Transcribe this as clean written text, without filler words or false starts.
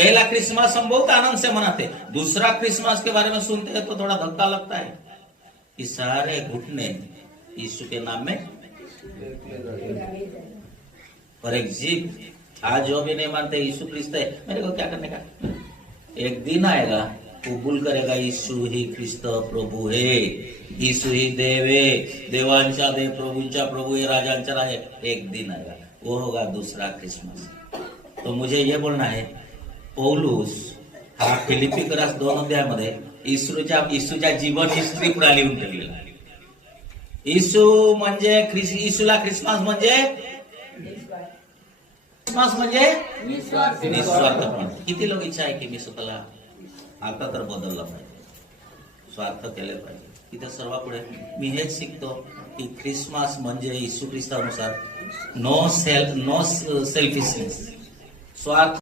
पहला क्रिसमस हम बहुत आनंद से मनाते, दूसरा क्रिसमस के बारे में सुनते हैं तो थोड़ा धक्का लगता है कि सारे घुटने यीशु के नाम में। और एक जीत, आज जो भी नहीं मानते यीशु क्रिस्त है, मेरे को क्या करने का। एक दिन आएगा कबूल करेगा यीशु ही ख्रिस्त प्रभू है, यीशु ही देव है, देवांचा देव प्रभूंचा प्रभू है, राजांचा राजा। एक दिन आएगा, वो होगा दूसरा क्रिसमस। तो मुझे ये बोलना है, पौलुस हा फिलिपी क्रस 2 अध्यायामध्ये येशूच्या जीवन हिस्ट्री पुढे लिहून ठेवलेला आहे। येशू म्हणजे येशूला ख्रिसमस म्हणजे निस्वार्थपण। किती लोक इच्छा आहे की मी स्वतःला आता तर बदललं पाहिजे, स्वार्थ केले पाहिजे। इथे सर्व पुढे मी हेच शिकतो की ख्रिसमस म्हणजे येशू ख्रिस्तानुसार नो सेल्फिशनेस, स्वार्थ